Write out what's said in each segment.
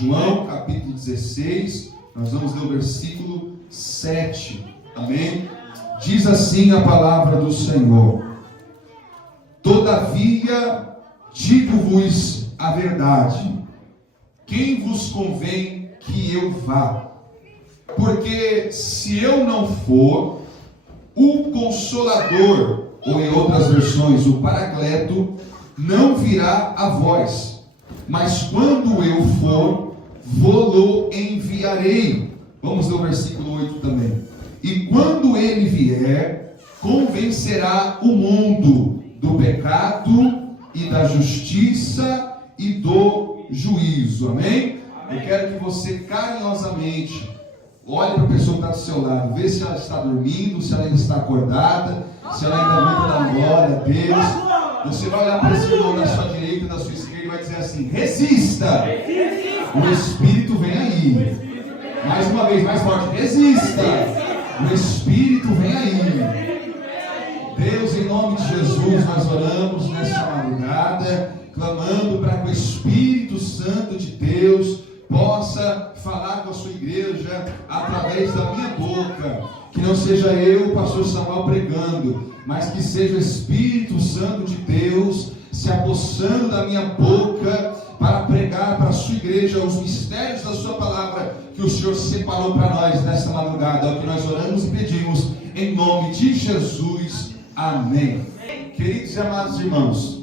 João capítulo 16, nós vamos ler o versículo 7, amém? Diz assim a palavra do Senhor: todavia digo-vos a verdade, quem vos convém que eu vá? Porque se eu não for, o Consolador, ou em outras versões, o Paracleto, não virá a vós. Mas quando eu for, vou-lo enviarei. Vamos ler o versículo 8 também. E quando ele vier, convencerá o mundo do pecado e da justiça e do juízo. Amém? Eu quero que você carinhosamente olhe para a pessoa que está do seu lado, vê se ela está dormindo, se ela ainda está acordada, se ela ainda muito dá glória a Deus. Você vai olhar para esse irmão na sua direita e na sua esquerda e vai dizer assim: resista! O Espírito vem aí. Mais uma vez, mais forte: resista! O Espírito vem aí. Deus, em nome de Jesus, nós oramos nessa madrugada, clamando para que o Espírito Santo de Deus possa falar com a sua igreja através da minha boca. Que não seja eu, o pastor Samuel, pregando, mas que seja o Espírito Santo de Deus se apossando da minha boca para pregar para a sua igreja os mistérios da sua palavra que o Senhor separou para nós nesta madrugada. É o que nós oramos e pedimos em nome de Jesus. Amém. Queridos e amados irmãos,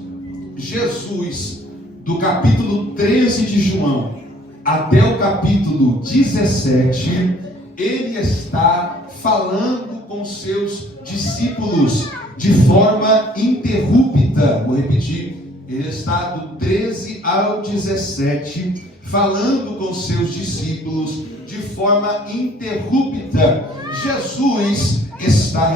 Jesus, do capítulo 13 de João até o capítulo 17, ele está falando com seus discípulos de forma interrupta. Vou repetir, ele está do 13 ao 17 falando com seus discípulos de forma interrupta. Jesus está,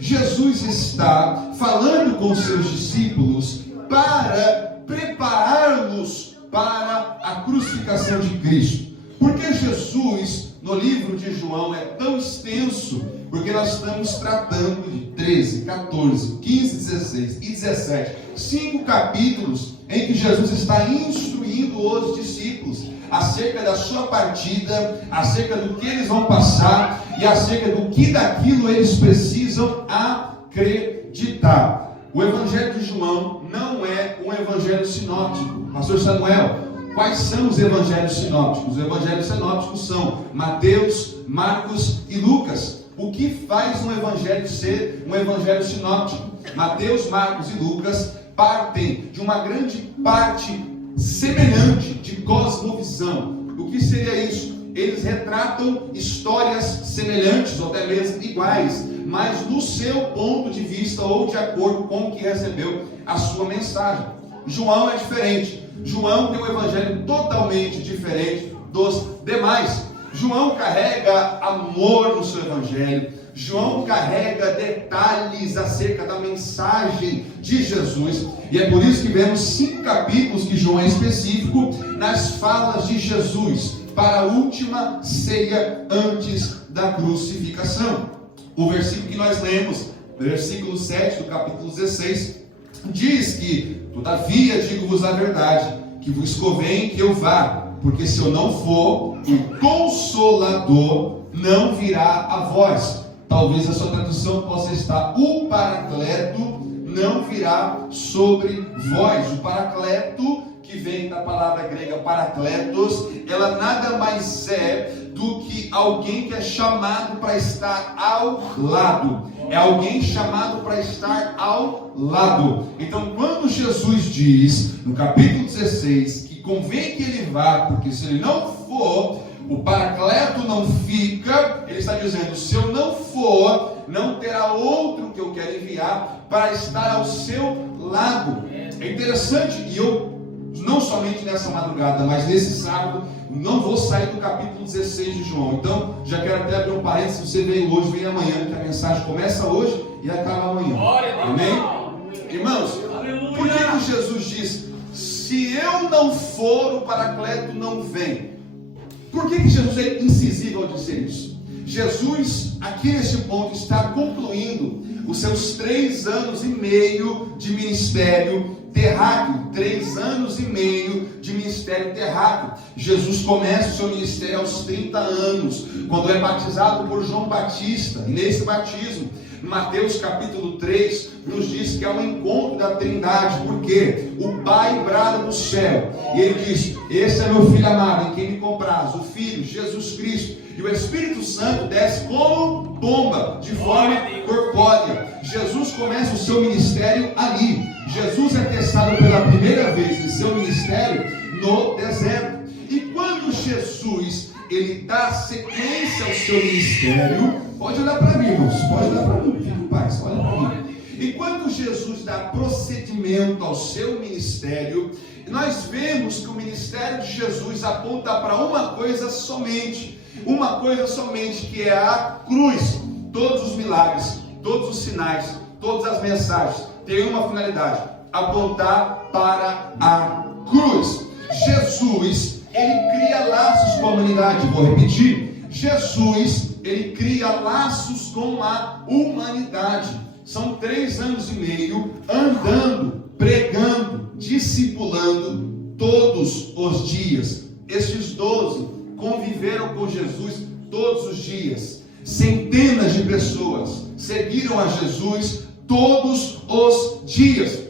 Jesus está falando com seus discípulos para prepará-los para a crucificação de Cristo. Porque Jesus, no livro de João, é tão extenso? Porque nós estamos tratando de 13, 14, 15, 16 e 17. 5 capítulos em que Jesus está instruindo os discípulos acerca da sua partida, acerca do que eles vão passar e acerca do que daquilo eles precisam acreditar. O Evangelho de João não é um evangelho sinóptico. Pastor Samuel, quais são os evangelhos sinópticos? Os evangelhos sinópticos são Mateus, Marcos e Lucas. O que faz um evangelho ser um evangelho sinóptico? Mateus, Marcos e Lucas partem de uma grande parte semelhante de cosmovisão. O que seria isso? Eles retratam histórias semelhantes ou até mesmo iguais, mas no seu ponto de vista ou de acordo com o que recebeu a sua mensagem. João é diferente. João tem um evangelho totalmente diferente dos demais. João carrega amor no seu evangelho. João carrega detalhes acerca da mensagem de Jesus. E é por isso que vemos 5 capítulos que João é específico nas falas de Jesus para a última ceia antes da crucificação. O versículo que nós lemos, versículo 7 do capítulo 16, diz que: todavia digo-vos a verdade, que vos convém que eu vá, porque se eu não for, o Consolador não virá a vós. Talvez a sua tradução possa estar: o Paracleto não virá sobre vós. O Paracleto, que vem da palavra grega parakletos, ela nada mais é do que alguém que é chamado para estar ao lado. É alguém chamado para estar ao lado. Então, quando Jesus diz, no capítulo 16, que convém que ele vá, porque se ele não for, o Paracleto não fica, ele está dizendo: se eu não for, não terá outro que eu quero enviar para estar ao seu lado. É interessante, e eu, não somente nessa madrugada, mas nesse sábado, não vou sair do capítulo 16 de João. Então, já quero até abrir um parênteses: se você veio hoje, vem amanhã, que a mensagem começa hoje e acaba amanhã. Amém? Irmãos, por que Jesus diz: se eu não for, o Paracleto não vem? Por que Jesus é incisivo ao dizer isso? Jesus, aqui nesse ponto, está concluindo os seus 3 anos e meio de ministério terráqueo. 3 anos e meio de ministério terráqueo. Jesus começa o seu ministério aos 30 anos, quando é batizado por João Batista. E nesse batismo, Mateus capítulo 3, nos diz que é um encontro da Trindade, porque o Pai brada do céu, e ele diz: esse é meu Filho amado, em quem me compraz. O Filho, Jesus Cristo, e o Espírito Santo desce como pomba, de forma corpórea. Jesus começa o seu ministério ali. Jesus é testado pela primeira vez em seu ministério no deserto. E quando Jesus ele dá sequência ao seu ministério, pode olhar para mim, irmãos, pode olhar para mim, paz, olha para mim. Enquanto Jesus dá procedimento ao seu ministério, nós vemos que o ministério de Jesus aponta para uma coisa somente, que é a cruz. Todos os milagres, todos os sinais, todas as mensagens têm uma finalidade: apontar para a cruz. Jesus, ele cria laços com a humanidade. Vou repetir: Jesus, ele cria laços com a humanidade. São 3 anos e meio andando, pregando, discipulando todos os dias. Esses 12 conviveram com Jesus todos os dias. Centenas de pessoas seguiram a Jesus todos os dias.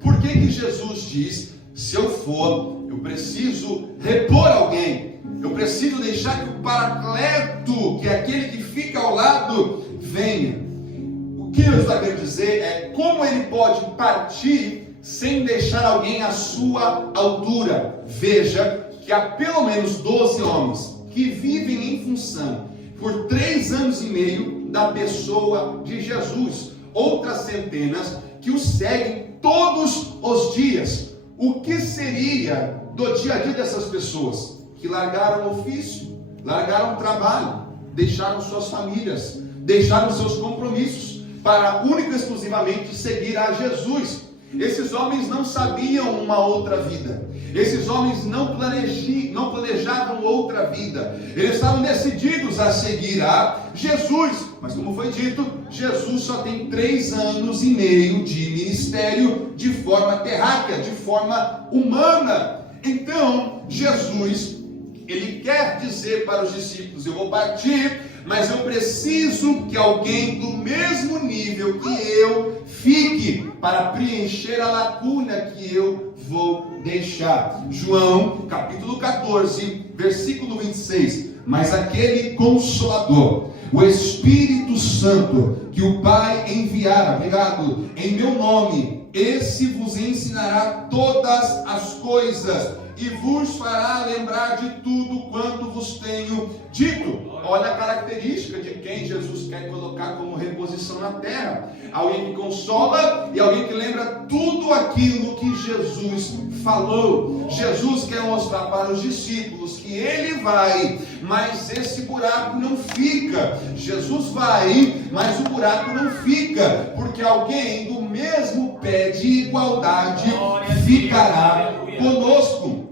Por que Jesus diz: se eu for, eu preciso repor alguém, eu preciso deixar que o Paracleto, que é aquele que fica ao lado, venha? O que Jesus está querendo dizer é como ele pode partir sem deixar alguém à sua altura. Veja que há pelo menos 12 homens que vivem em função por 3 anos e meio da pessoa de Jesus. Outras centenas que o seguem todos os dias. O que seria do dia a dia dessas pessoas? Que largaram o ofício, largaram o trabalho, deixaram suas famílias, deixaram seus compromissos, para única e exclusivamente seguir a Jesus. Esses homens não sabiam uma outra vida. Esses homens não planejavam outra vida. Eles estavam decididos a seguir a Jesus. Mas como foi dito, Jesus só tem 3 anos e meio de ministério de forma terráquea, de forma humana. Então, Jesus, ele quer dizer para os discípulos: eu vou partir, mas eu preciso que alguém do mesmo nível que eu fique para preencher a lacuna que eu vou deixar. João capítulo 14, versículo 26. Mas aquele Consolador, o Espírito Santo, que o Pai enviará, obrigado, em meu nome, esse vos ensinará todas as coisas e vos fará lembrar de tudo quanto vos tenho dito. Olha a característica de quem Jesus quer colocar como reposição na terra: alguém que consola e alguém que lembra tudo aquilo que Jesus falou. Jesus quer mostrar para os discípulos que ele vai, mas esse buraco não fica. Jesus vai, mas o buraco não fica, porque alguém do mesmo pé de igualdade ficará conosco.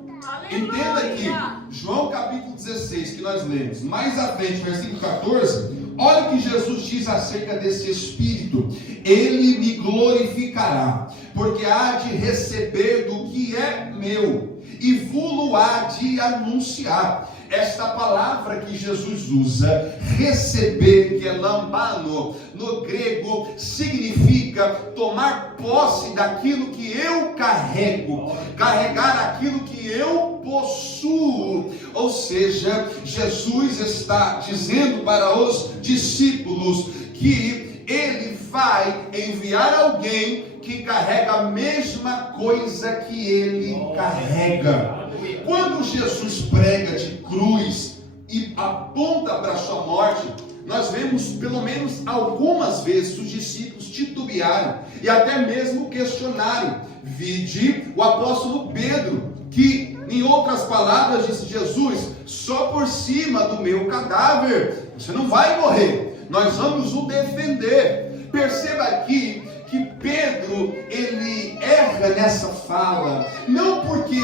Entenda aqui, João capítulo 16, que nós lemos, mais à frente, versículo 14, olha o que Jesus diz acerca desse Espírito: ele me glorificará, porque há de receber do que é meu, e vou-lo há de anunciar. Esta palavra que Jesus usa, receber, que é lambano, no grego, significa tomar posse daquilo que eu carrego, carregar aquilo que eu possuo. Ou seja, Jesus está dizendo para os discípulos que ele vai enviar alguém que carrega a mesma coisa que ele carrega. Quando Jesus prega de cruz e aponta para a sua morte, nós vemos pelo menos algumas vezes os discípulos titubearem e até mesmo questionarem. Vide o apóstolo Pedro, que em outras palavras disse: Jesus, só por cima do meu cadáver você não vai morrer, nós vamos o defender. Perceba aqui que Pedro, ele erra nessa fala, não porque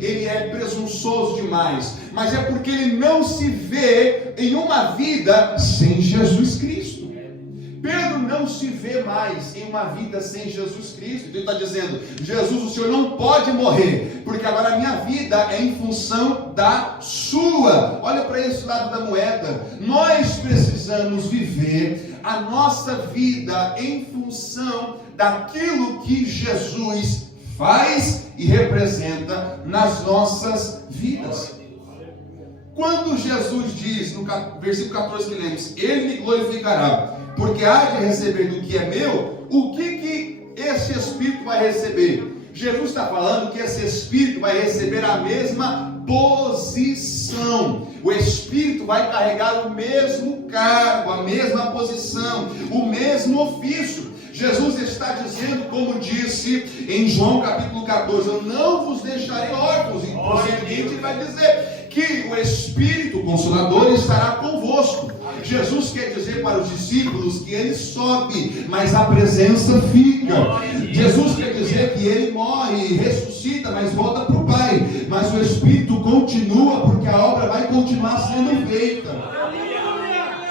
ele é presunçoso demais, mas é porque ele não se vê em uma vida sem Jesus Cristo. Pedro não se vê mais em uma vida sem Jesus Cristo. Então ele está dizendo: Jesus, o Senhor não pode morrer, porque agora a minha vida é em função da sua. Olha para esse lado da moeda. Nós precisamos viver a nossa vida em função daquilo que Jesus faz e representa nas nossas vidas. Quando Jesus diz, no versículo 14 que lemos, Ele me glorificará, porque há de receber do que é meu, o que esse Espírito vai receber? Jesus está falando que esse Espírito vai receber a mesma posição. O Espírito vai carregar o mesmo cargo, a mesma posição, o mesmo ofício. Jesus está dizendo, como disse em João capítulo 14, eu não vos deixarei órfãos. E prosseguinte ele vai dizer que o Espírito Consolador estará convosco. Jesus quer dizer para os discípulos que ele sobe, mas a presença fica. Jesus quer dizer que ele morre e ressuscita, mas volta para o Pai. Mas o Espírito continua, porque a obra vai continuar sendo feita.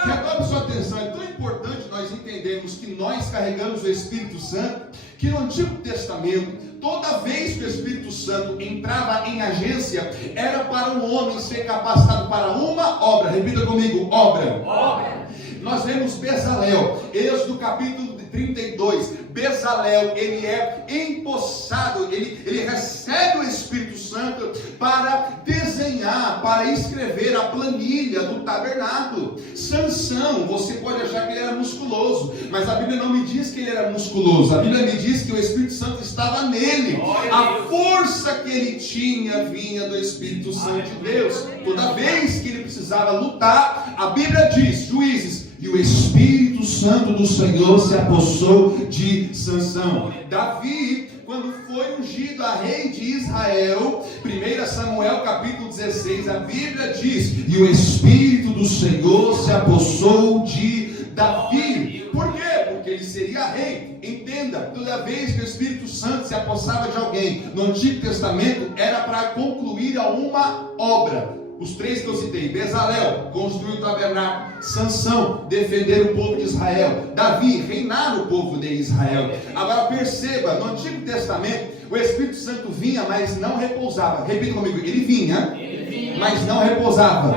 Agora, sua atenção, é tão importante nós entendermos que nós carregamos o Espírito Santo, que no Antigo Testamento, toda vez que o Espírito Santo entrava em agência, era para um homem ser capacitado para uma obra. Repita comigo: obra. Obra. Nós vemos Bezalel, Êxodo capítulo 32. Bezalel, ele é empossado, ele recebe o Espírito Santo para desenhar, para escrever a planilha do tabernáculo. Sansão, você pode achar que ele era musculoso, mas a Bíblia não me diz que ele era musculoso. A Bíblia me diz que o Espírito Santo estava nele. A força que ele tinha vinha do Espírito Santo de Deus. Toda vez que ele precisava lutar, a Bíblia diz, Juízes, e o Espírito Santo do Senhor se apossou de Sansão. Davi, quando foi ungido a rei de Israel, 1 Samuel capítulo 16, a Bíblia diz, e o Espírito do Senhor se apossou de Davi. Por quê? Porque ele seria rei. Entenda, toda vez que o Espírito Santo se apossava de alguém no Antigo Testamento, era para concluir uma obra. Os três que eu citei: Bezalel, construir o tabernáculo; Sansão, defender o povo de Israel; Davi, reinar o povo de Israel. Agora perceba, no Antigo Testamento, o Espírito Santo vinha, mas não repousava. Repita comigo: ele vinha, mas não repousava.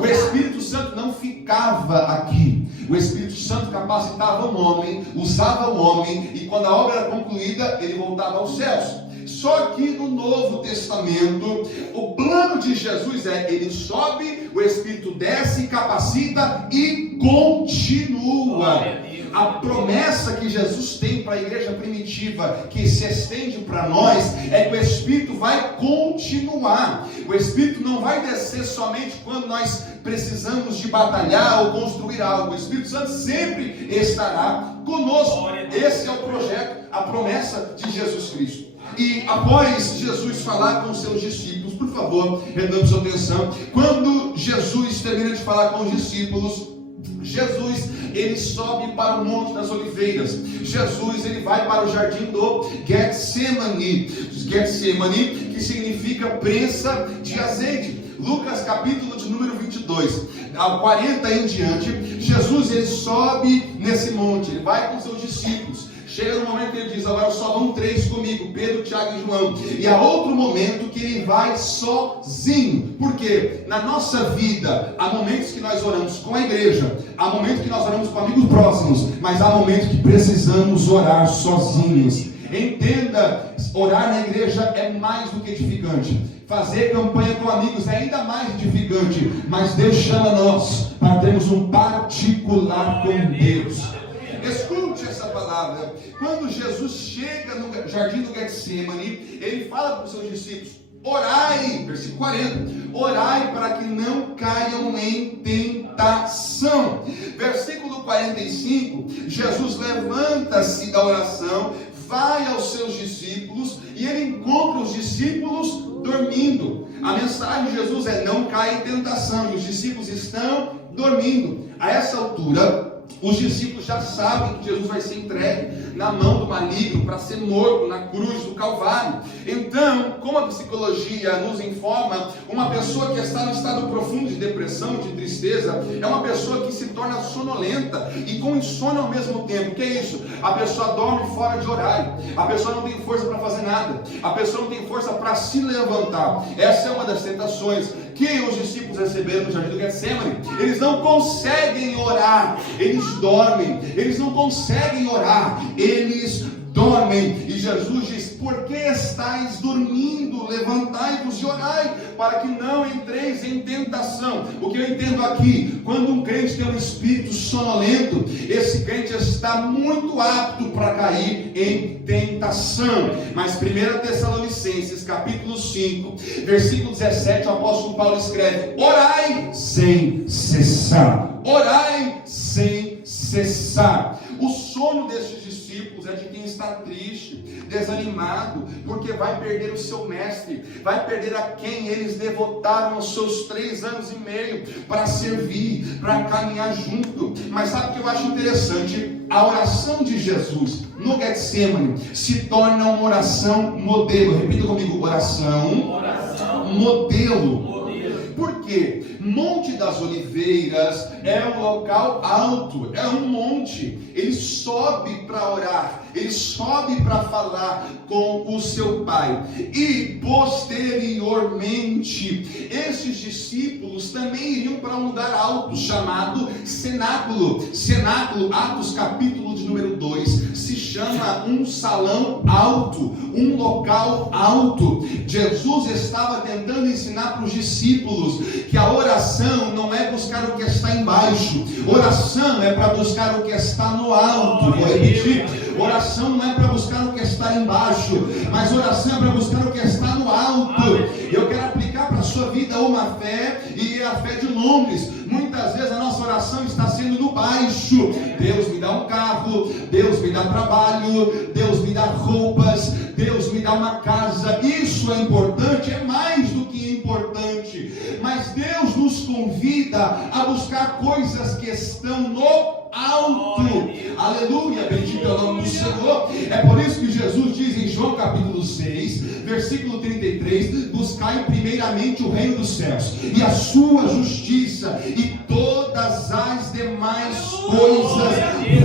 O Espírito Santo não ficava aqui. O Espírito Santo capacitava o homem, usava o homem, e quando a obra era concluída, ele voltava aos céus. Só que no Novo Testamento, o plano de Jesus é: ele sobe, o Espírito desce, capacita e continua. A promessa que Jesus tem para a igreja primitiva, que se estende para nós, é que o Espírito vai continuar. O Espírito não vai descer somente quando nós precisamos de batalhar ou construir algo. O Espírito Santo sempre estará conosco. Esse é o projeto, a promessa de Jesus Cristo. E após Jesus falar com os seus discípulos, por favor, redamos sua atenção. Quando Jesus termina de falar com os discípulos, Jesus, ele sobe para o Monte das Oliveiras. Jesus, ele vai para o jardim do Getsemane, que significa prensa de azeite. Lucas capítulo de número 22, ao 40 em diante, Jesus, ele sobe nesse monte, ele vai com os seus discípulos. Chega no momento que ele diz: agora só vão três comigo, Pedro, Tiago e João. E há outro momento que ele vai sozinho. Por quê? Na nossa vida, há momentos que nós oramos com a igreja, há momentos que nós oramos com amigos próximos, mas há momentos que precisamos orar sozinhos. Entenda, orar na igreja é mais do que edificante. Fazer campanha com amigos é ainda mais edificante. Mas Deus chama nós para termos um particular com Deus. Escute essa palavra. Quando Jesus chega no jardim do Getsemane, ele fala para os seus discípulos: orai, versículo 40, orai para que não caiam em tentação. Versículo 45, Jesus levanta-se da oração, vai aos seus discípulos e ele encontra os discípulos dormindo. A mensagem de Jesus é: não caia em tentação, e os discípulos estão dormindo. A essa altura, Os discípulos já sabem que Jesus vai ser entregue na mão do maligno para ser morto na cruz do Calvário. Então, como a psicologia nos informa, uma pessoa que está no estado profundo de depressão, de tristeza, é uma pessoa que se torna sonolenta e com insônia ao mesmo tempo. O que é isso? A pessoa dorme fora de horário, a pessoa não tem força para fazer nada, a pessoa não tem força para se levantar. Essa é uma das tentações que os discípulos receberam no jardim do Getsemane. Eles não conseguem orar, eles dormem. Eles não conseguem orar, eles dormem. E Jesus diz: por que estáis dormindo? Levantai-vos e orai, para que não entreis em tentação. O que eu entendo aqui, quando um crente tem um espírito sonolento, esse crente está muito apto para cair em tentação. Mas 1 Tessalonicenses capítulo 5, versículo 17, o apóstolo Paulo escreve: orai sem cessar. Orai sem cessar. O sono destes discípulos é de quem está triste, desanimado, porque vai perder o seu mestre, vai perder a quem eles devotaram os seus 3 anos e meio para servir, para caminhar junto. Mas sabe o que eu acho interessante? A oração de Jesus no Getsemane se torna uma oração modelo. Repita comigo: oração modelo. Por quê? Monte das Oliveiras é um local alto, é um monte. Ele sobe para orar, ele sobe para falar com o seu Pai. E posteriormente, esses discípulos também iriam para um lugar alto chamado cenáculo. Cenáculo, Atos capítulo de número 2, se chama um salão alto, um local alto. Jesus estava tentando ensinar para os discípulos que a oração não é buscar o que está embaixo, oração é para buscar o que está no alto. Vou repetir: oração não é para buscar o que está embaixo, mas oração é para buscar o que está no alto. Eu quero aplicar para a sua vida uma fé, e a fé de Londres. Muitas vezes a nossa oração está sendo no baixo. Deus me dá um carro, Deus me dá trabalho, Deus me dá roupas, Deus me dá uma casa. Isso é importante, é mais do que importante. Mas Deus nos convida a buscar coisas que estão no alto. Aleluia, bendito é o nome do Senhor. É por isso que Jesus diz em João capítulo 6, versículo 33: buscai primeiramente o reino dos céus e a sua justiça, e todas as demais coisas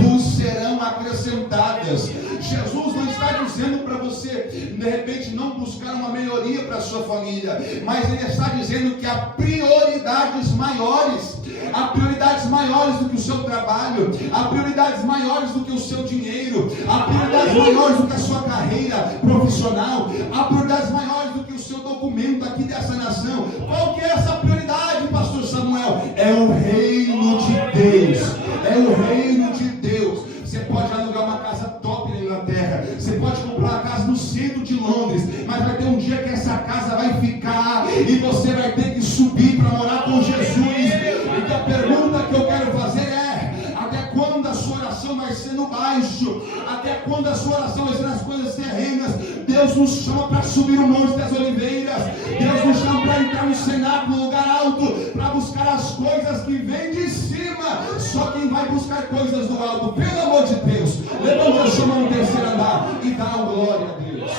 vos serão acrescentadas. Jesus não está dizendo para você, de repente, não buscar uma melhoria para a sua família, mas Ele está dizendo que há prioridades maiores. Há prioridades maiores do que o seu trabalho, há prioridades maiores do que o seu dinheiro, há prioridades maiores do que a sua carreira profissional, há prioridades maiores do que o seu documento aqui dessa nação. Qual que é essa prioridade, pastor Samuel? É o reino de Deus, é o reino de Deus. Você pode alugar uma casa top na Inglaterra, você pode comprar uma casa no centro de Londres, mas vai ter um dia que essa casa vai ficar e você vai ter que subir para morar com Jesus. Então a pergunta que eu quero fazer é: até quando a sua oração vai ser no baixo? Até quando a sua oração vai ser nas coisas terrenas? Deus nos chama para subir o Monte das Oliveiras, Deus nos chama para entrar no cenáculo, no lugar alto, para buscar as coisas que vêm de cima. Só quem vai buscar coisas do alto, pelo amor de Deus, levanta a sua mão no terceiro andar e dá uma glória a Deus.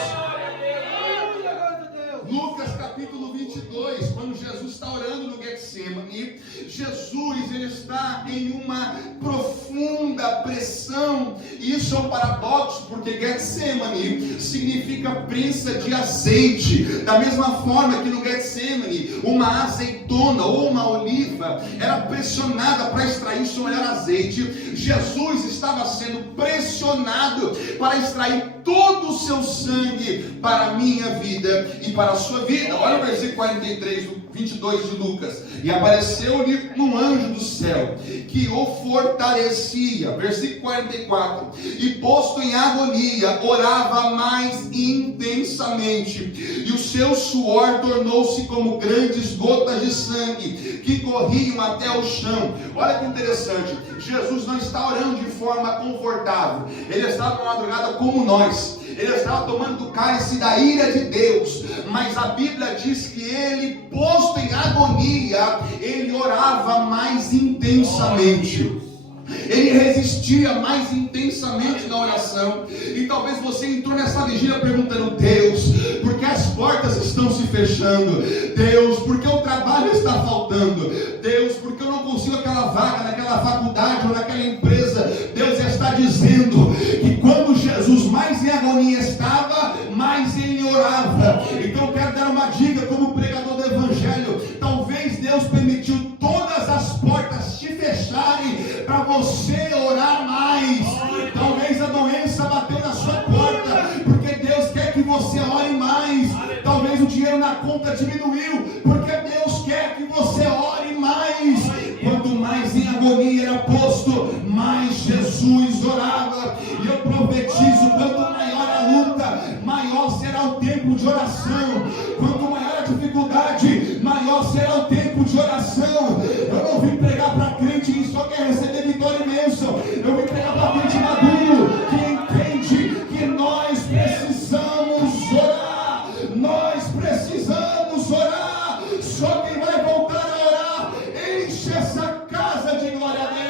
Lucas capítulo 22, quando Jesus está orando no Getsemane, Jesus ele está em uma profunda pressão. E isso é um paradoxo, porque Getsemane significa prensa de azeite. Da mesma forma que no Getsemane, uma azeitona ou uma oliva era pressionada para extrair o seu melhor azeite, Jesus estava sendo pressionado para extrair todo o seu sangue para a minha vida e para a sua vida. Olha o versículo 43, 22 de Lucas: e apareceu-lhe um anjo do céu que o fortalecia. Versículo 44: e posto em agonia, orava mais intensamente, e o seu suor tornou-se como grandes gotas de sangue que corriam até o chão. Olha que interessante, Jesus não está orando de forma confortável, ele está numa madrugada como nós, ele estava tomando do cálice da ira de Deus, mas a Bíblia diz que ele, posto em agonia, ele orava mais intensamente. Ele resistia mais intensamente na oração. E talvez você entrou nessa vigília perguntando: Deus, por que as portas estão se fechando? Deus, por que o trabalho está faltando? Deus, por que eu não consigo aquela vaga naquela faculdade ou naquela empresa? Deus já está dizendo que quando Jesus mais em agonia estava, mais ele orava. Então eu quero dar uma dica como pregador do Evangelho. Talvez Deus permitiu todas as portas te fecharem para você orar mais. Talvez a doença bateu na sua porta porque Deus quer que você ore mais. Talvez o dinheiro na conta diminuiu porque Deus quer que você ore mais. Quanto mais em agonia era posto, mais Jesus orava. E eu profetizo: quanto maior a luta, maior será o tempo de oração. Quanto maior a dificuldade, maior será o tempo de oração. Eu não vim pregar para crente que só quer receber vitória e bênção. Eu vim pregar para crente maduro, que entende que nós precisamos orar. Nós precisamos orar. Só quem vai voltar a orar enche essa casa de glória a Deus.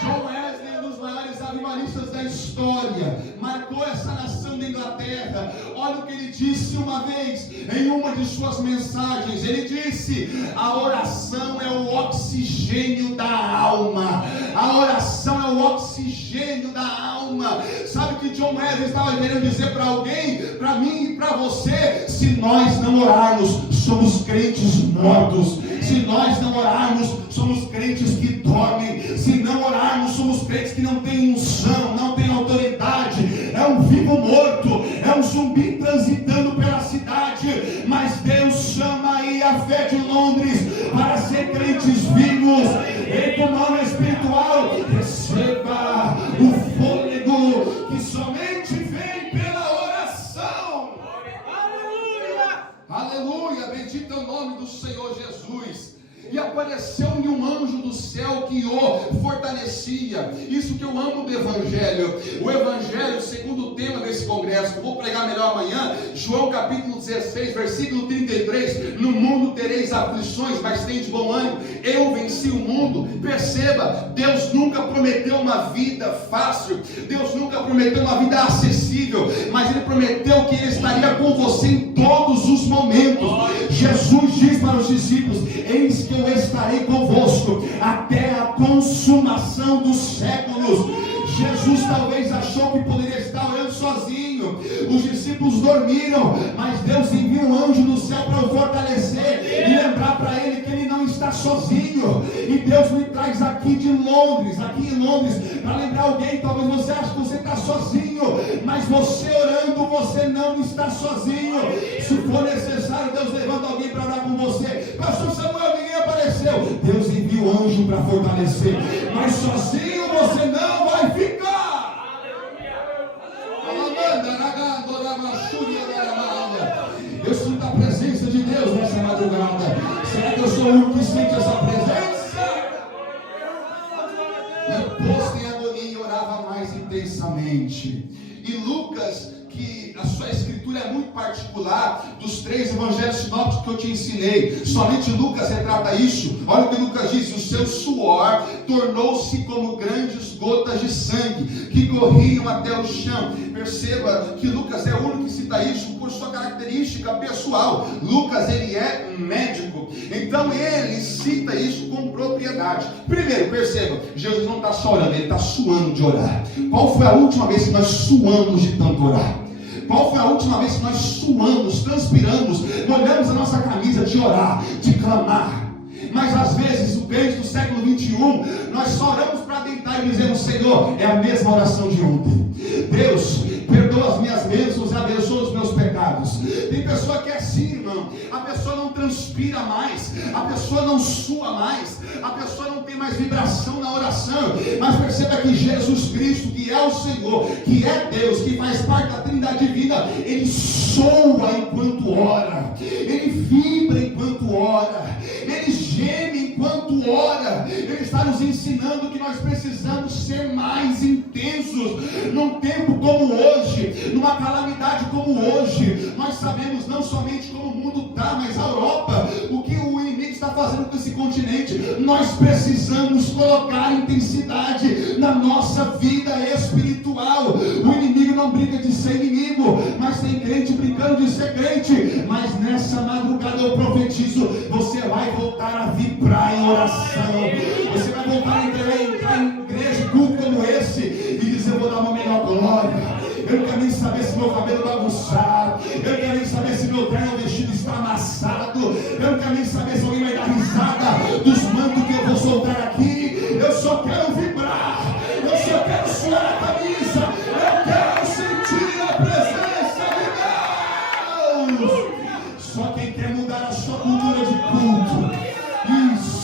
John Wesley, um dos maiores avivalistas da história, marcou essa nação da Inglaterra. Olha o que ele disse uma vez em uma de suas mensagens. Ele disse: a oração é o oxigênio da alma. A oração é o oxigênio da alma. Sabe o que John Wesley estava querendo dizer para alguém, para mim e para você? Se nós não orarmos, somos crentes mortos. Se nós não orarmos, somos crentes que dormem. Se não orarmos, somos crentes que não têm unção, não têm autoridade. É um vivo morto, é um zumbi transitando pela cidade. Mas Deus chama aí a fé de Londres para ser crentes vivos. E com mão espiritual, receba o fôlego que somente vem pela oração. Aleluia! Aleluia! Bendito é o nome do Senhor Jesus. E apareceu-lhe um anjo do céu que o fortalecia. Isso que eu amo do Evangelho. O Evangelho, segundo o tema desse congresso, que eu vou pregar melhor amanhã, João capítulo 16, versículo 33. No mundo tereis aflições, mas tende bom ânimo. Eu venci o mundo. Perceba, Deus nunca prometeu uma vida fácil. Deus nunca prometeu uma vida acessível. Mas Ele prometeu que Ele estaria com você em todos os momentos. Jesus diz para os discípulos: eis que eu estarei convosco até a consumação dos séculos. Jesus talvez achou que poderia estar orando sozinho. Os discípulos dormiram, mas Deus envia um anjo do céu para o fortalecer e lembrar para ele que ele não está sozinho. E Deus me traz aqui em Londres, para lembrar alguém. Talvez você ache que você está sozinho, mas você orando, você não está sozinho. Se for necessário, Deus levanta alguém para orar com você. Pastor Samuel, ninguém apareceu. Deus envia o anjo para fortalecer, mas sozinho você não vai ficar. Eu sinto a presença de Deus nessa madrugada. Será que eu sou o único que sente essa presença? E posto em agonia, orava mais intensamente. E Lucas, que a sua escritura é muito particular, dos 3 evangelhos sinópticos que eu te ensinei, somente Lucas retrata isso. Olha o que Lucas diz: o seu suor tornou-se como grandes gotas de sangue que corriam até o chão. Perceba que Lucas é o único que cita isso por sua característica pessoal. Lucas, ele é médico, então ele cita isso com propriedade. Primeiro, perceba, Jesus não está só orando, ele está suando de orar. Qual foi a última vez que nós suamos de tanto orar? Qual foi a última vez que nós suamos, transpiramos, molhamos a nossa camisa de orar, de clamar? Mas às vezes, o crente do século 21, nós só oramos para deitar e dizemos: Senhor, é a mesma oração de ontem. Deus, perdoa as minhas bênçãos e abençoa os meus pecados. Tem pessoa que é assim, irmão. A pessoa não transpira mais, a pessoa não sua mais, a pessoa não tem mais vibração na oração. Mas perceba que Jesus Cristo, que é o Senhor, que é Deus, que faz parte da Trindade Divina, Ele soa enquanto ora, Ele vibra enquanto ora, Ele geme enquanto ora. Ele está nos ensinando que nós precisamos ser mais intensos num tempo como hoje, numa calamidade como hoje. Nós sabemos não somente como o mundo está, mas a Europa, o que o inimigo está fazendo fazendo com esse continente. Nós precisamos colocar intensidade na nossa vida espiritual. O inimigo não brinca de ser inimigo, mas tem crente brincando de ser crente. Mas nessa madrugada eu profetizo, você vai voltar a vibrar em oração. Você vai voltar a entrar em igreja, culto como esse, e dizer: eu vou dar uma melhor glória. Eu não quero nem saber se meu cabelo está bagunçado. Eu não quero nem saber se meu terno vestido está amassado. Eu não quero nem saber se alguém vai dar risada dos mantos que eu vou soltar aqui. Eu só quero vibrar. Eu só quero suar a camisa. Eu quero sentir a presença de Deus. Só quem quer mudar a sua cultura de culto. Isso.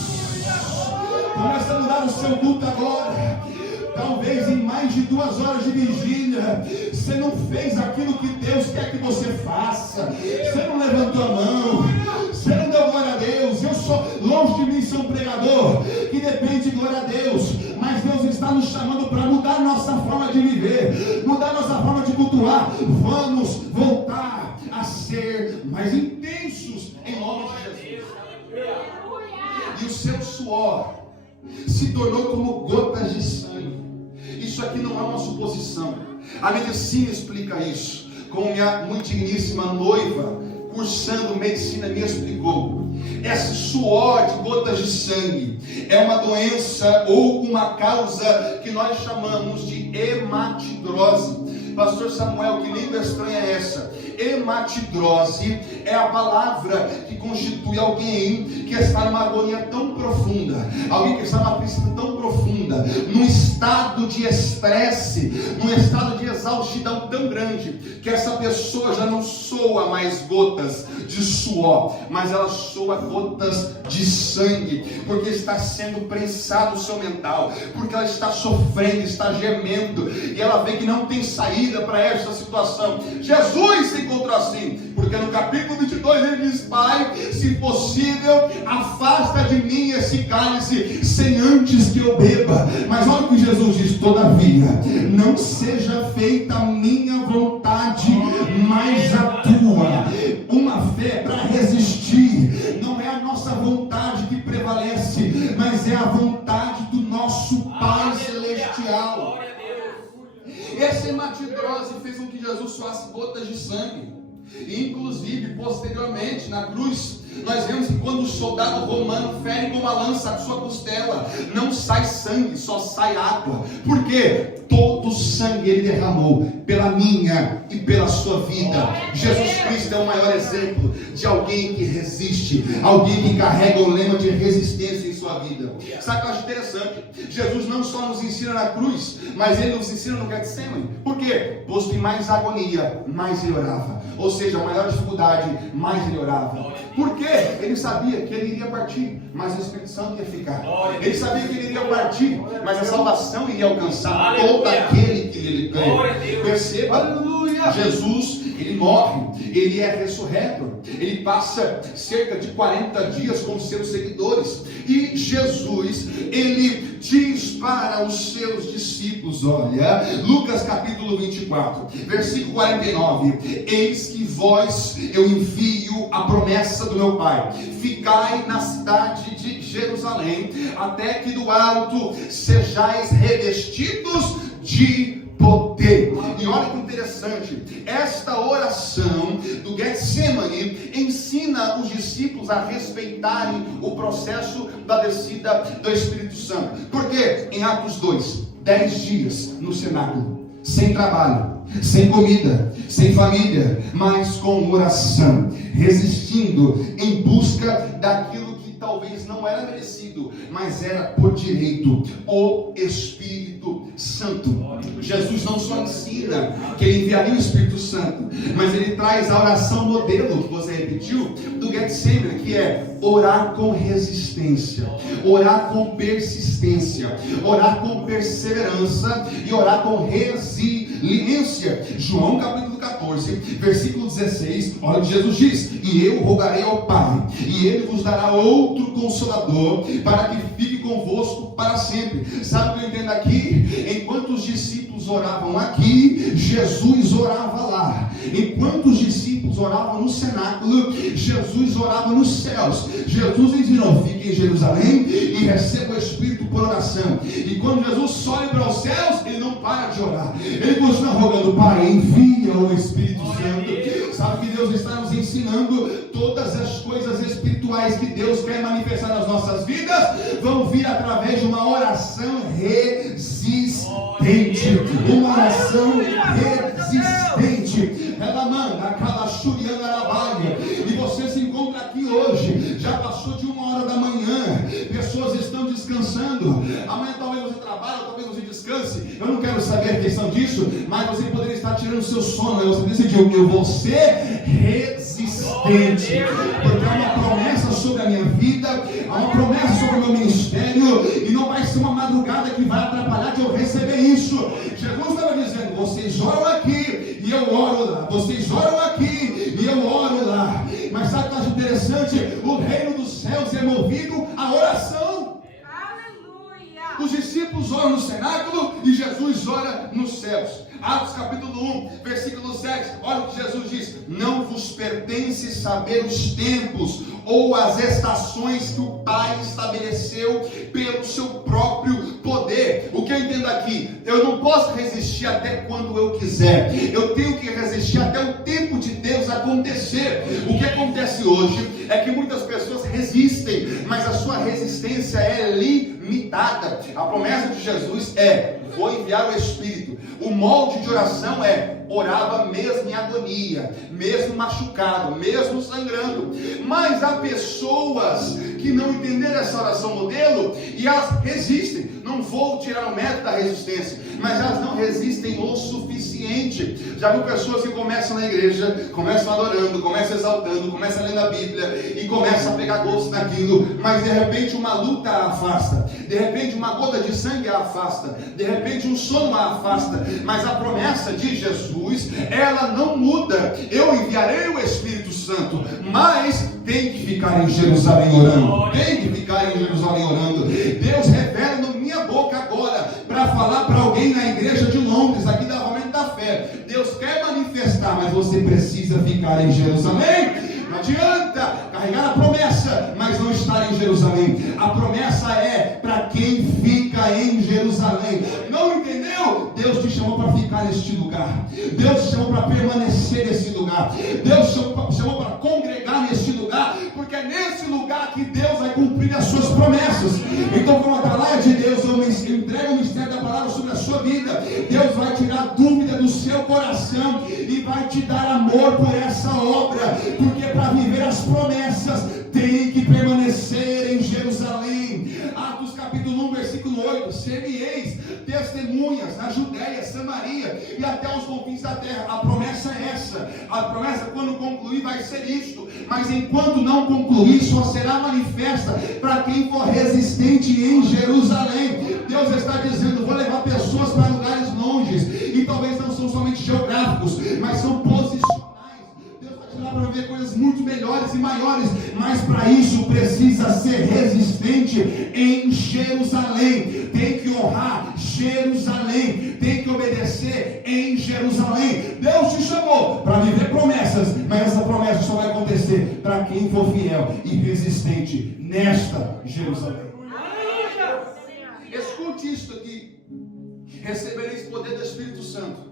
Começa a mudar o seu culto agora. Talvez em mais de 2 horas de vigília, você não fez aquilo que Deus quer que você faça. Você não levantou a mão, você não deu glória a Deus. Eu sou, longe de mim ser um pregador que depende de glória a Deus, mas Deus está nos chamando para mudar nossa forma de viver, mudar nossa forma de cultuar. Vamos voltar a ser mais intensos em nome de Jesus. E o seu suor se tornou como gotas de sangue. Isso aqui não é uma suposição. A medicina explica isso. Como minha muito digníssima noiva, cursando medicina, me explicou. Esse suor de gotas de sangue é uma doença ou uma causa que nós chamamos de hematidrose. Pastor Samuel, que língua estranha é essa? Hematidrose é a palavra que constitui alguém que está numa agonia tão profunda, alguém que está numa tristeza tão profunda, num estado de estresse, num estado de exaustidão tão grande, que essa pessoa já não soa mais gotas de suor, mas ela soa gotas de sangue, porque está sendo prensado o seu mental, porque ela está sofrendo, está gemendo, e ela vê que não tem saída para esta situação. Jesus se encontrou assim, porque no capítulo 22 ele diz: Pai, se possível, afasta de mim esse cálice, sem antes que eu beba. Mas olha o que Jesus diz: todavia, não seja feita a minha vontade, mas a tua. Uma fé para resistir, não é a nossa vontade que prevalece, mas é a vontade do nosso Pai Celestial. Essa hematidrose fez com que Jesus suasse gotas de sangue. E inclusive, posteriormente, na cruz, nós vemos que quando o soldado romano fere com uma lança a sua costela, não sai sangue, só sai água. Por quê? Todo o sangue ele derramou pela minha e pela sua vida. Jesus Cristo é o maior exemplo de alguém que resiste, alguém que carrega o lema de resistência em sua vida. Sabe o que eu acho interessante? Jesus não só nos ensina na cruz, mas ele nos ensina no Getsemane. Por quê? Posto em mais agonia, mais ele orava. Ou seja, a maior dificuldade, mais ele orava. Por quê? Ele sabia que ele iria partir, mas o Espírito Santo ia ficar. Ele sabia que ele iria partir, mas a salvação iria alcançar todo aquele que ele ganha. Perceba, aleluia. Jesus, ele morre, ele é ressurreto, ele passa cerca de 40 dias com seus seguidores, e Jesus, ele diz para os seus discípulos, olha, Lucas capítulo 24, versículo 49, eis que vós eu envio a promessa do meu Pai, ficai na cidade de Jerusalém, até que do alto sejais revestidos de poder. E olha que interessante, esta oração do Getsemane ensina os discípulos a respeitarem o processo da descida do Espírito Santo. Porque em Atos 2, 10 dias no cenáculo, sem trabalho, sem comida, sem família, mas com oração, resistindo em busca daquilo que talvez não era merecido, mas era por direito, o Espírito Santo. Jesus não só ensina que ele enviaria o Espírito Santo, mas ele traz a oração modelo que você repetiu do Getsemane, que é orar com resistência, orar com persistência, orar com perseverança e orar com resiliência. João capítulo 14, versículo 16, olha o que Jesus diz: e eu rogarei ao Pai, e ele vos dará outro Consolador, para que fique convosco para sempre. Sabe o que eu entendo aqui? Enquanto os discípulos oravam aqui, Jesus orava lá. enquanto os discípulos oravam no cenáculo, Jesus orava nos céus. Jesus ensinou: fiquem em Jerusalém e receba o Espírito por oração. E quando Jesus sobe para os céus, ele não para de orar, ele continua rogando: Pai, envia o Espírito Santo. Sabe que Deus está nos ensinando? Todas as coisas espirituais que Deus quer manifestar nas nossas vidas vão vir através de uma oração resistente. Uma oração resistente. Ela manda aquela churiana arabaia. E você se encontra aqui hoje, já passou de 1h da manhã, pessoas estão descansando. Amanhã talvez você trabalhe, talvez você descanse. Eu não quero saber a questão disso, mas você poderia estar tirando o seu sono. Você decidiu: eu vou ser resistente, porque há uma promessa sobre a minha vida, há uma promessa sobre o meu ministério, e não vai ser uma madrugada que vai atrapalhar de eu receber isso. Jesus estava dizendo: vocês oram aqui e eu oro lá, vocês oram aqui e eu oro lá. Mas sabe o que eu acho interessante? O reino dos céus é movido à oração. Aleluia! Os discípulos oram no cenáculo e Jesus ora nos céus. Atos capítulo 1, versículo 7, olha o que Jesus diz: não vos pertence saber os tempos ou as estações que o Pai estabeleceu pelo seu próprio poder. O que eu entendo aqui? Eu não posso resistir até quando eu quiser, eu tenho que resistir até o tempo de Deus acontecer. O que acontece hoje é que muitas pessoas resistem, mas a sua resistência é limitada. A promessa de Jesus é: vou enviar o Espírito. O molde de oração é: orava mesmo em agonia, mesmo machucado, mesmo sangrando. Mas há pessoas que não entenderam essa oração modelo e elas resistem. Não vou tirar o mérito da resistência, mas elas não resistem o suficiente. Já viu pessoas que começam na igreja, começam adorando, começam exaltando, começam lendo a Bíblia e começam a pegar gosto naquilo, mas de repente uma luta a afasta, de repente uma gota de sangue a afasta, de repente um sono a afasta. Mas a promessa de Jesus, ela não muda: eu enviarei o Espírito Santo, mas tem que ficar em Jerusalém orando, tem que ficar em Jerusalém orando. Deus revela na minha boca agora para falar para alguém na igreja de Londres, aqui da Avamento da Fé: Deus quer manifestar, mas você precisa ficar em Jerusalém. Não adianta carregar a promessa, mas não estar em Jerusalém. A promessa é para quem fica em Jerusalém. Não entendeu? Deus te chamou para ficar neste lugar. Deus te chamou para permanecer nesse lugar. Deus te chamou para congregar neste lugar, porque é nesse lugar que Deus vai cumprir as suas promessas. Então, com a palavra de Deus, eu entrego o mistério da palavra sobre a sua vida. Deus vai tirar dúvida do seu coração e vai te dar amor por essa obra, porque para viver as promessas tem que permanecer em Jerusalém. Atos capítulo 1, versículo 8: ser-me-eis testemunhas na Judéia, Samaria e até os confins da terra. A promessa é essa. A promessa, quando concluir, vai ser isto, mas enquanto não concluir, só será manifesta para quem for resistente em Jerusalém. Deus está dizendo: vou levar pessoas para lugares longes, e talvez não são somente geográficos, mas são posicionais. Deus vai te dar para ver coisas muito melhores e maiores, mas para isso precisa ser resistente em Jerusalém. Tem que honrar Jerusalém, tem que obedecer em Jerusalém. Deus te chamou para viver promessas, mas essa promessa só vai acontecer para quem for fiel e resistente nesta Jerusalém. Escute isso aqui: recebereis poder do Espírito Santo.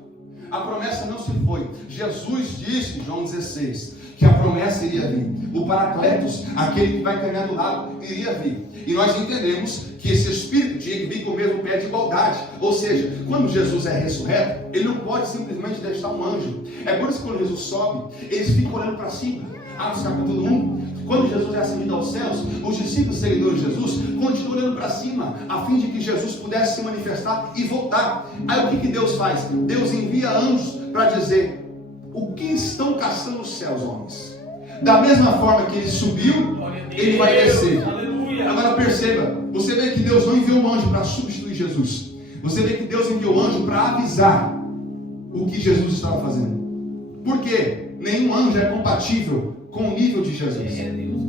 A promessa não se foi. Jesus disse em João 16 que a promessa iria vir. O Paracletos, aquele que vai caminhar do lado, iria vir. E nós entendemos que esse Espírito tinha que vir com o mesmo pé de igualdade. Ou seja, quando Jesus é ressurreto, ele não pode simplesmente deixar um anjo. É por isso que quando Jesus sobe, eles ficam olhando para cima. Atos capítulo 1, quando Jesus é ascendido aos céus, os discípulos seguidores de Jesus continuam olhando para cima, a fim de que Jesus pudesse se manifestar e voltar. Aí o que Deus faz? Deus envia anjos para dizer: o que estão caçando os céus, homens? Da mesma forma que ele subiu, ele vai descer. Agora perceba, você vê que Deus não enviou um anjo para substituir Jesus. Você vê que Deus enviou um anjo para avisar o que Jesus estava fazendo. Por quê? Nenhum anjo é compatível com o nível de Jesus.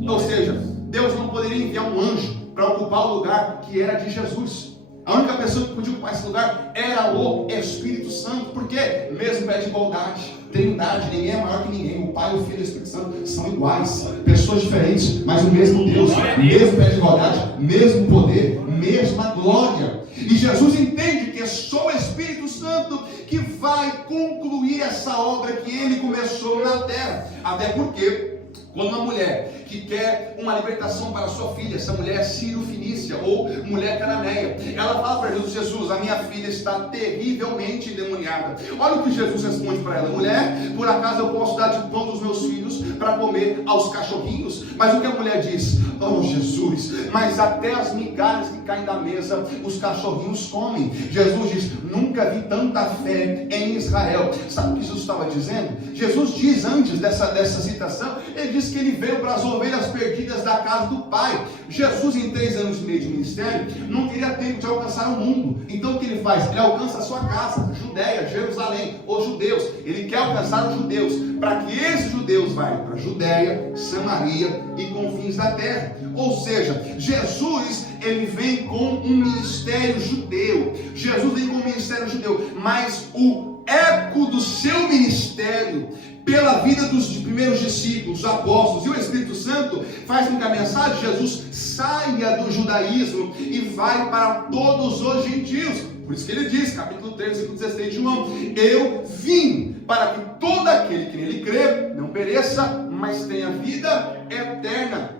Ou seja, Deus não poderia enviar um anjo para ocupar o lugar que era de Jesus. A única pessoa que podia ocupar esse lugar era o Espírito Santo. Por quê? Mesmo pé de igualdade, trindade, ninguém é maior que ninguém. O Pai, o Filho e o Espírito Santo são iguais, pessoas diferentes, mas o mesmo Deus, mesmo pé de igualdade, mesmo poder, mesma glória. E Jesus entende que é só o Espírito Santo que vai concluir essa obra que ele começou na terra. Até porque quando uma mulher que quer uma libertação para sua filha, essa mulher é sírio-fenícia ou mulher cananeia, ela fala para Jesus: a minha filha está terrivelmente endemoniada. Olha o que Jesus responde para ela: mulher, por acaso eu posso dar de pão dos meus filhos para comer aos cachorrinhos? Mas o que a mulher diz? Oh Jesus, mas até as migalhas que caem da mesa os cachorrinhos comem. Jesus diz: nunca vi tanta fé em Israel. Sabe o que Jesus estava dizendo? Jesus diz antes dessa citação, ele diz que ele veio para as ovelhas perdidas da casa do Pai. Jesus, em 3 anos e meio de ministério, não teria tempo de alcançar o mundo. Então o que ele faz? Ele alcança a sua casa, Judeia, Jerusalém, os judeus. Ele quer alcançar os judeus, para que esses judeus vá para Judeia, Samaria e confins da terra. Ou seja, Jesus, ele vem com um ministério judeu. Jesus vem com um ministério judeu, mas o eco do seu ministério, pela vida dos primeiros discípulos, os apóstolos e o Espírito Santo, faz com que a mensagem de Jesus saia do judaísmo e vai para todos os gentios. Por isso que ele diz, capítulo 3, versículo 16 de João: eu vim para que todo aquele que nele crê não pereça, mas tenha vida eterna.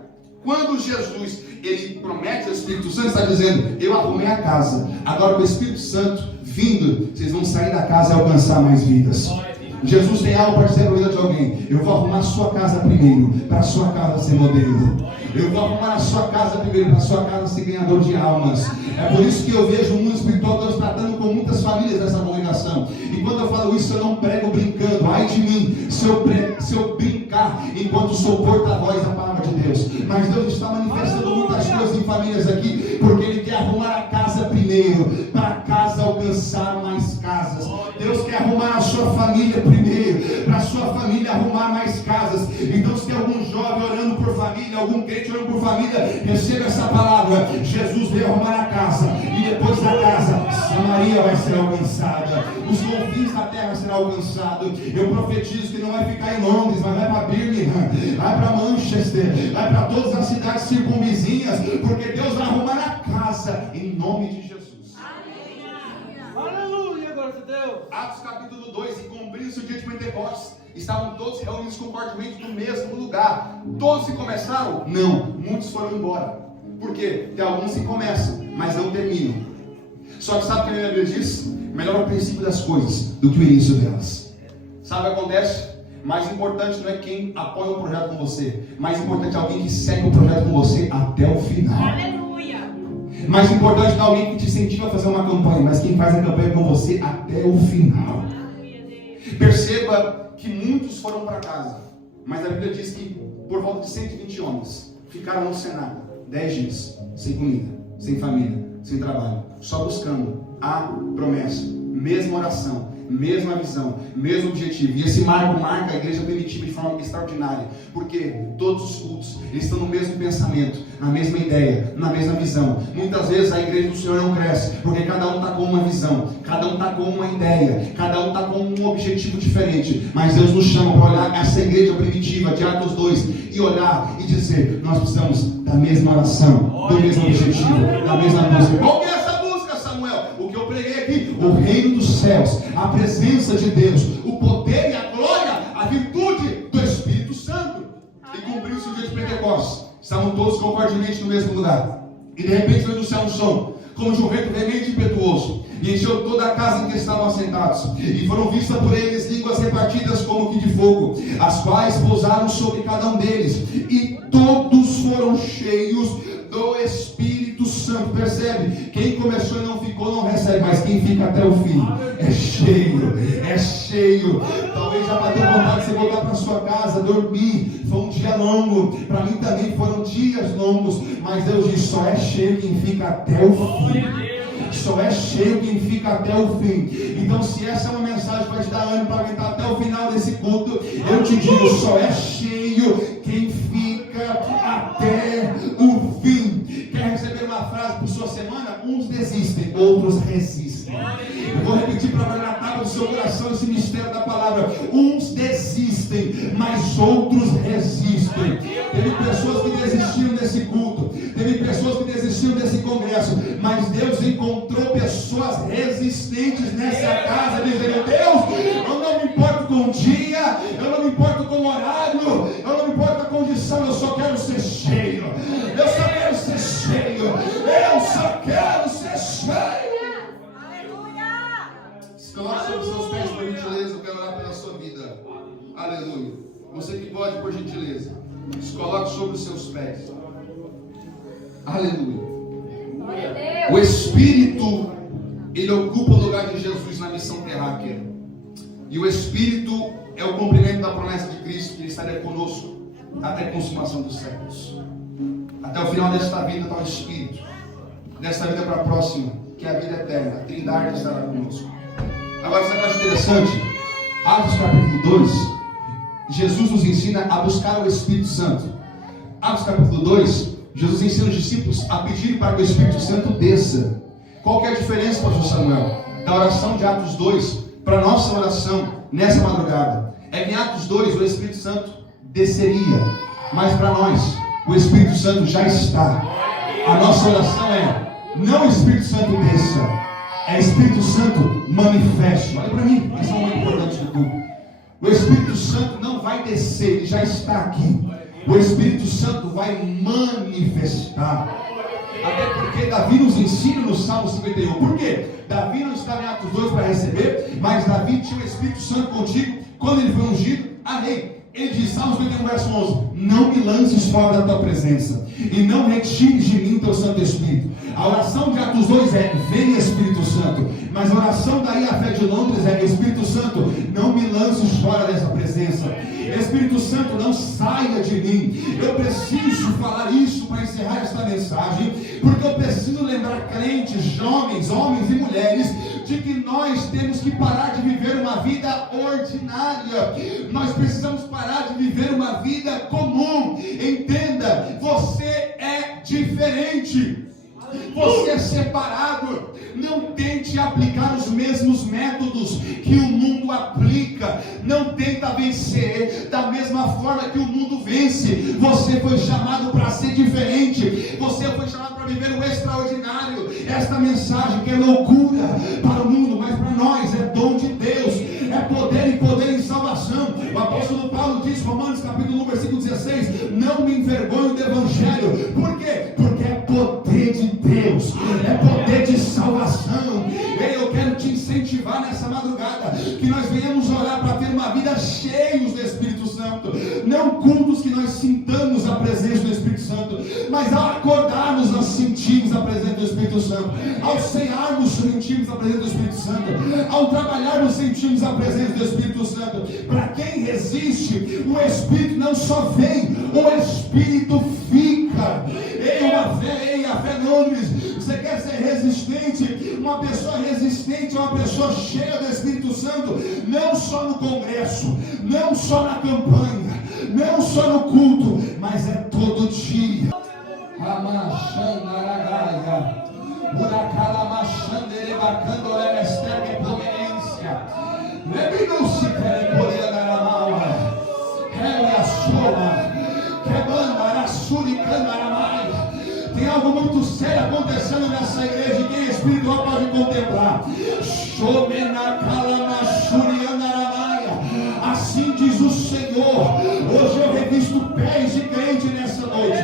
Quando Jesus, ele promete ao Espírito Santo, está dizendo: eu arrumei a casa, agora com o Espírito Santo vindo, vocês vão sair da casa e alcançar mais vidas. Jesus tem algo para dizer na vida de alguém: eu vou arrumar a sua casa primeiro, para a sua casa ser modelo. Eu vou arrumar a sua casa primeiro, para a sua casa ser ganhador de almas. É por isso que eu vejo o mundo espiritual Deus tratando com muitas famílias dessa congregação. E quando eu falo isso, eu não prego brincando. Ai de mim, se eu brincar enquanto sou porta-voz da palavra de Deus. Mas Deus está manifestando muitas coisas em famílias aqui, porque Ele quer arrumar a casa primeiro, para a casa alcançar mais casas. Deus quer arrumar a sua família primeiro, para a sua família arrumar mais casas. Então, se tem algum jovem orando por família, algum crente orando por família, receba essa palavra: Jesus veio arrumar a casa, e depois da casa, Samaria vai ser alcançada, os confins da terra serão alcançados. Eu profetizo que não vai ficar em Londres, mas vai para Birmingham, vai para Manchester, vai para todas as cidades circunvizinhas, porque Deus vai arrumar a casa, em nome de Jesus. Aleluia, glória a Deus. Atos capítulo 2, e cumprindo-se o dia de Pentecostes, estavam todos reunidos compartilhamento no mesmo lugar. Todos se começaram? Não, muitos foram embora. Por quê? Tem alguns que começam, mas não terminam. Só que sabe o que a Bíblia diz? Melhor o princípio das coisas do que o início delas. Sabe o que acontece? Mais importante não é quem apoia o projeto com você, mais importante é alguém que segue o projeto com você até o final. Aleluia. Mais importante não é alguém que te incentiva a fazer uma campanha, mas quem faz a campanha com você até o final. Perceba que muitos foram para casa, mas a Bíblia diz que por volta de 120 homens ficaram no cenário 10 dias, sem comida, sem família, sem trabalho, só buscando a promessa, mesma oração, mesma visão, mesmo objetivo. E esse marco marca a igreja primitiva de forma extraordinária, porque todos os cultos eles estão no mesmo pensamento, na mesma ideia, na mesma visão. Muitas vezes a igreja do Senhor não cresce, porque cada um está com uma visão, cada um está com uma ideia, cada um está com um objetivo diferente. Mas Deus nos chama para olhar essa igreja primitiva de Atos 2 e olhar e dizer: nós precisamos da mesma oração, do mesmo objetivo, da mesma música. Qual que é essa música, Samuel? O que eu preguei aqui: o reino dos céus, a presença de Deus, o poder e a glória, a virtude do Espírito Santo. E cumpriu-se o dia de Pentecostes. Estavam todos concordimente no mesmo lugar. E de repente veio do céu um som, como de um vento veemente e impetuoso, e encheu toda a casa em que estavam assentados. E foram vistas por eles línguas repartidas como que de fogo, as quais pousaram sobre cada um deles. E todos foram cheios do Espírito Santo. Percebe? Quem começou e não ficou não recebe, mas quem fica até o fim é cheio, é cheio. Talvez já bateu vontade de você voltar para sua casa, dormir. Foi um dia longo, para mim também foram dias longos, mas Deus diz: só é cheio quem fica até o fim. Só é cheio quem fica até o fim. Então, se essa é uma mensagem para te dar ânimo para aguentar até o final desse culto, eu te digo: só é cheio quem fica até o fim. Quer receber uma frase por sua semana? Uns desistem, outros resistem. Eu vou repetir para guardar na tábua do seu coração esse mistério da palavra. Uns desistem, mas outros resistem. Teve pessoas que desistiram desse culto, teve pessoas que desistiram desse congresso, mas Deus encontrou pessoas resistentes nessa casa, dizendo: Deus, eu não me importo com o dia, eu não me importo com o horário, eu não me importo com a condição, eu só quero ser cheio, eu só quero ser cheio, eu só quero ser cheio. Se coloque sobre os seus pés, por gentileza, eu quero orar pela sua vida. Aleluia. Você que pode, por gentileza, se coloque sobre os seus pés. Aleluia. O Espírito, ele ocupa o lugar de Jesus na missão terráquea. E o Espírito é o cumprimento da promessa de Cristo, que ele estaria conosco até a consumação dos séculos. Até o final desta vida está o Espírito. Desta vida para a próxima, que é a vida eterna. A Trindade estará conosco. Agora, sabe o que eu acho interessante? Atos capítulo 2, Jesus nos ensina a buscar o Espírito Santo. Atos capítulo 2, Jesus ensina os discípulos a pedir para que o Espírito Santo desça. Qual que é a diferença, pastor Samuel, da oração de Atos 2 para a nossa oração nessa madrugada? É que em Atos 2 o Espírito Santo desceria, mas para nós o Espírito Santo já está. A nossa oração é: não o Espírito Santo desça, é Espírito Santo manifeste. Olha para mim, esse é o mais importante de tudo. O Espírito Santo não vai descer, ele já está aqui. O Espírito Santo vai manifestar. Até porque Davi nos ensina no Salmo 51. Por quê? Davi não estava em Atos 2 para receber, mas Davi tinha o Espírito Santo contigo quando ele foi ungido a rei. Ele diz, Salmo 51, verso 11: não me lances fora da tua presença, e não retires de mim teu Santo Espírito. A oração de Atos 2 é: vem Espírito Santo. Mas a oração da IAFÉ de Londres é: Espírito Santo, não me lances fora dessa presença. Espírito Santo, não saia de mim. Eu preciso falar isso para encerrar esta mensagem, porque eu preciso lembrar crentes, jovens, homens e mulheres, de que nós temos que parar de viver uma vida ordinária. Nós precisamos parar de viver uma vida comum. Entenda, você é diferente. Você é separado. Não tente aplicar os mesmos métodos que o mundo aplica. Não tenta vencer da mesma forma que o mundo vence. Você foi chamado para ser diferente. Você foi chamado para viver o extraordinário. Esta mensagem que é loucura para o mundo, mas para nós é dom de Deus. É poder e poder em salvação. O apóstolo Paulo diz, Romanos capítulo 1, versículo 16: não me envergonho do evangelho. Por quê? Porque é poder de Deus, é poder de salvação. E eu quero te incentivar nessa madrugada, que nós venhamos orar para ter uma vida cheios do Espírito Santo. Não cultos que nós sintamos a presença do Espírito Santo, mas ao acordarmos nós sentimos a presença do Espírito Santo. Ao cearmos sentimos a presença do Espírito Santo. Ao trabalharmos sentimos a presença do Espírito Santo. Para quem resiste, o Espírito não só vem, o Espírito fica. Ei, a fé Londres, você quer ser resistente? Uma pessoa resistente é uma pessoa cheia do Espírito Santo, não só no congresso, não só na campanha, não só no culto, mas é todo dia. Tem algo muito sério acontecendo nessa igreja, e quem é espiritual pode contemplar. Assim diz o Senhor: hoje eu revisto pés de crente nessa noite.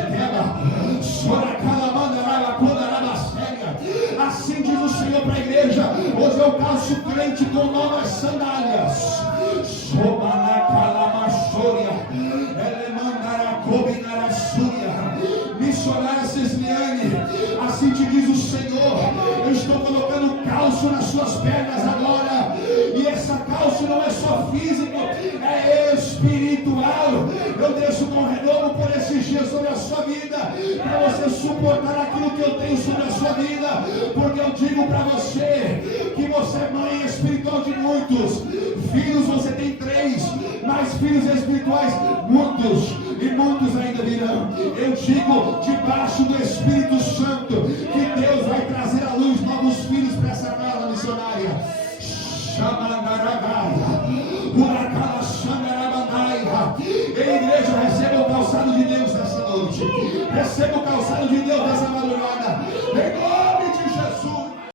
Assim diz o Senhor para a igreja: hoje eu calço crente com novas sandálias. Missionária Cisliane, assim te diz o Senhor: eu estou colocando calço nas suas pernas agora. E essa calço não é só físico, é espiritual. Eu deixo com renovo por esses dias sobre a sua vida, para você suportar aquilo que eu tenho sobre a sua vida. Porque eu digo para você que você é mãe espiritual de muitos. Filhos você tem 3, mas filhos espirituais muitos, e muitos ainda virão. Eu digo, debaixo do Espírito Santo, que Deus vai trazer à luz novos filhos hoje. Receba o calçado de Deus nessa madrugada. Em